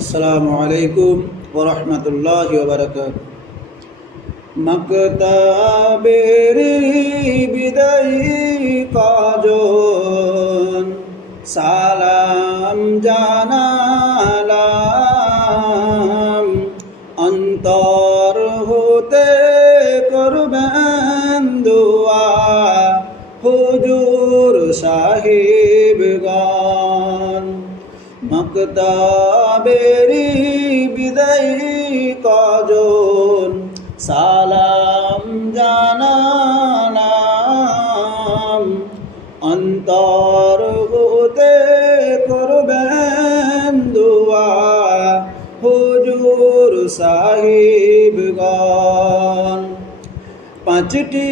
আসসালামু আলাইকুম ওয়া রাহমাতুল্লাহি ওয়া বারাকাতুহু। মাকতাবের বিদায়ী কাজন সালাম জানালাম, অন্তর হতে করবেন দোয়া হুজুর সাহিবগণ। মাকতাবেরি বিদায়ী কাজন সালাম জানালাম, অন্তর হতে করবেন দোয়া হুজুর সাহিবগণ। 5টি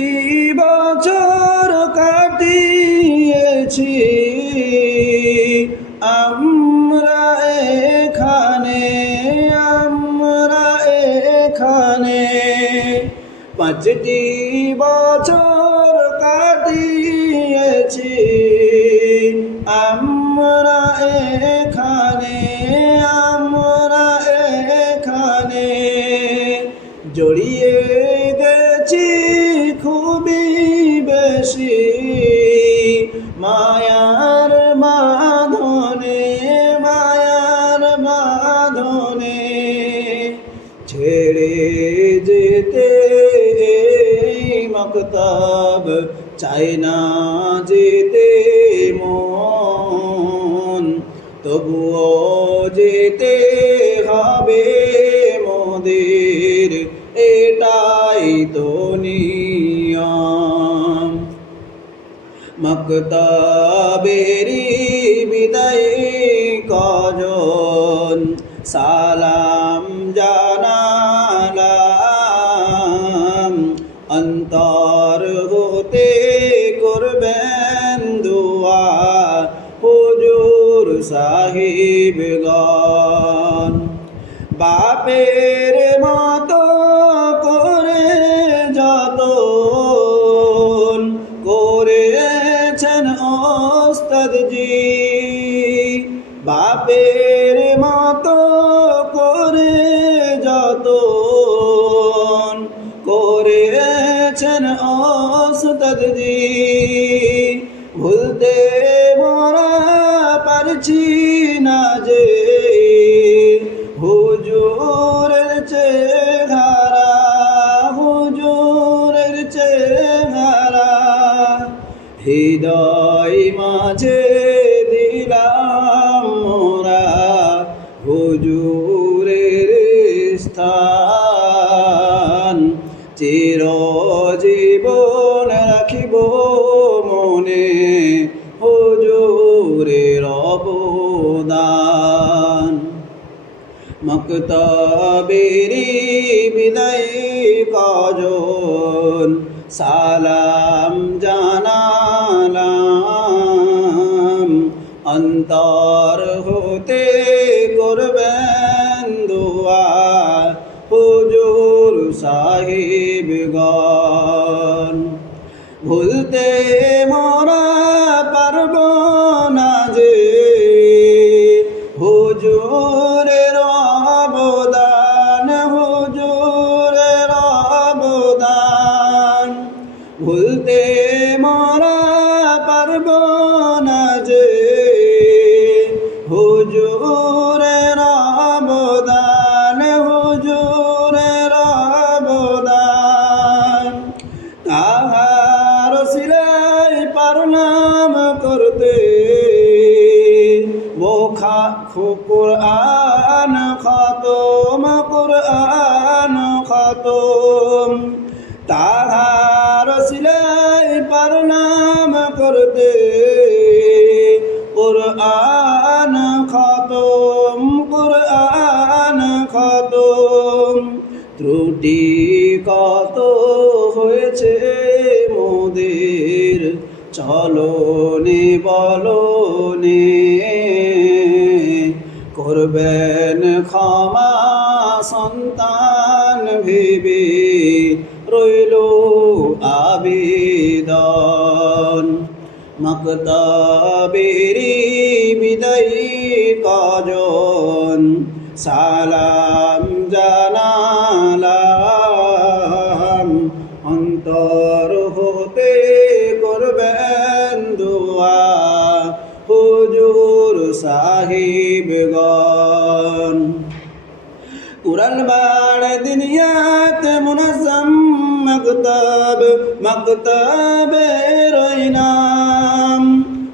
বছর কাটিয়েছি আমরা এখানে 5টি বছর কাটিয়েছি আমরা এখানে জড়িয়ে গেছি খুবই বেশি মায়ার বাঁধনে ছেড়ে যেতে মক্তব চাই না যেতে মন, তবুও যেতে হবে মোদের, এটাই তো নিয়ম। মক্তবেরি বিদায়ী কাজন সালাম জানালাম, অন্তর হতে করবেন দোয়া হুজুর সাহিবগণ। বাপের মতো করে যতন করেছেন ওস্তাদজি, বাপের মতো করে যতন করেছেন ওস্তাদজি, ভুলতে মোরা পারছি না যে হুজুরের চেহারা, হৃদয় মাঝে দিলাম মোরা হুজুরের স্থান, চিরজীবন রাখিব মনে হুজুরের অবদান। মক্তবেরি বিদায়ী কাজন সালাম জানালাম, অন্তর হতে করবেন দোয়া হুজুর সাহিবগণ। ভুলতে মোরা পারব না যে হুজুরের অবদান, ভুলতে মোরা পারব না যে হুজুরের অবদান। তাহার সিলাই পারলাম করতে কুরআন খতম, তাহার সিলাই পারলাম করতে কুরআন খতম। ত্রুটি কত হয়েছে মোদের চলনে বলনে, করবেন ক্ষমা সন্তান ভেবে রইল আবেদন। মক্তবেরি বিদায়ী কাজন সালাম জানালাম অন্তর হতে করবেন দোয়া হুজুর সাহিবগণ কুরআন বাড়ে দুনিয়াত মুনাজ্জম মকতবে রইনাম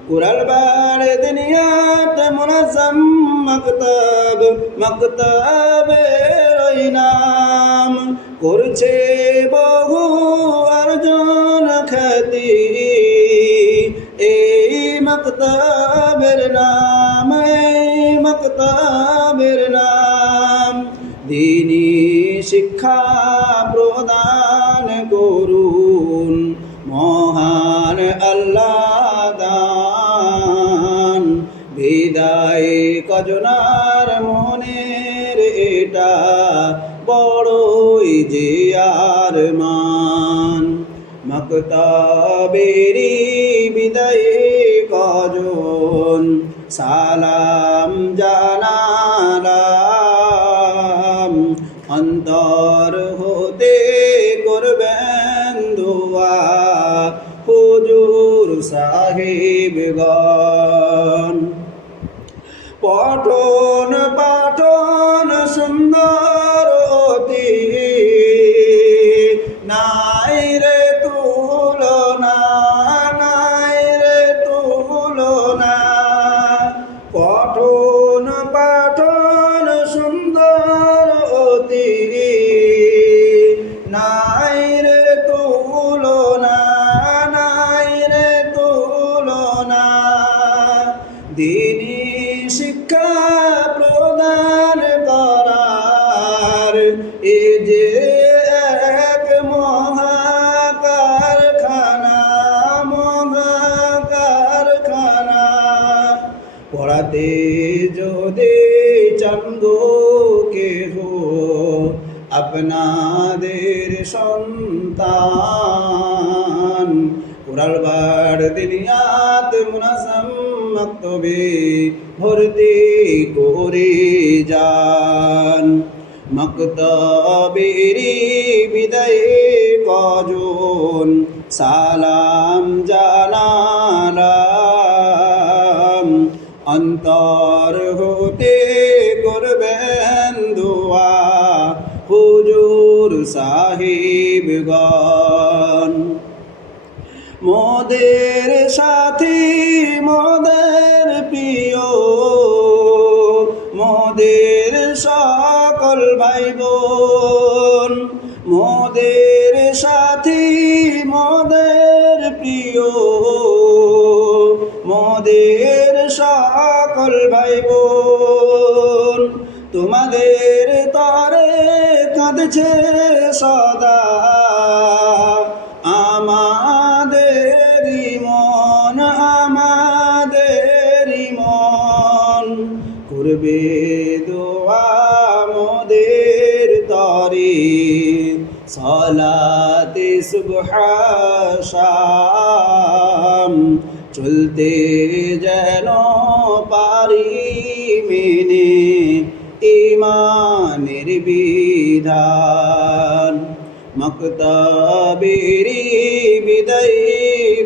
কুরআন বাড়ে দুনিয়াত মুনাজ্জম মকতবে রইনাম করছে বহু অর্জন খ্যাতি এই মকতবের নাম দীনী শিক্ষা প্রদান করুন মহান আল্লাহ দান বিদায় কজনার মনের এটা বড়ই যে আরমান মকতবেরি বিদায় কজন সালাম জানালাম অন্তর হতে করবেন দোয়া হুজুর সাহিবগণ পঠন পাঠন সুন্দর অতি নাই রে তুলনা পঠন পাঠন সুন্দর অতি নাই রে তুলনা দীনী শিক্ষা প্রদান করার এ যে এক মহাকারখানা পড়াতে যদি চাঙ্গো কেহ আপনাদের সন্তান কুরআন বাড়ে দুনিয়াত মুনাজ্জম মকতবে ভর্তি করে যান মকতবেরি বিদায় কজন সালাম জানালাম অন্তর হতে করবেন দোয়া হুজুর সাহিবগণ মোদের সাথী মোদের প্রিয় মোদের সকল ভাই বোন মোদের সাথী মোদের প্রিয় মোদের সকল ভাই বোন তোমাদের তরে কাঁদছে সদা আমাদেরই মন করবে দোয়া মোদের তরে সালাতে সুবহ শাম চলতে যেন পারি মেনে ঈমানের বিধান মকতবেরি বিদায়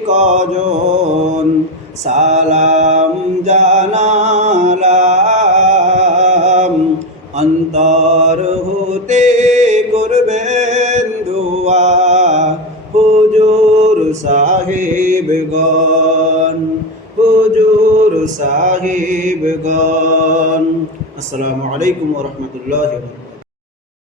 কজন সালাম জানালাম অন্তর হতে করবেন দোয়া হুজুর সাহিবগণ আসসালামু আলাইকুম ওয়া রাহমাতুল্লাহি ওয়া বারাকাতুহু।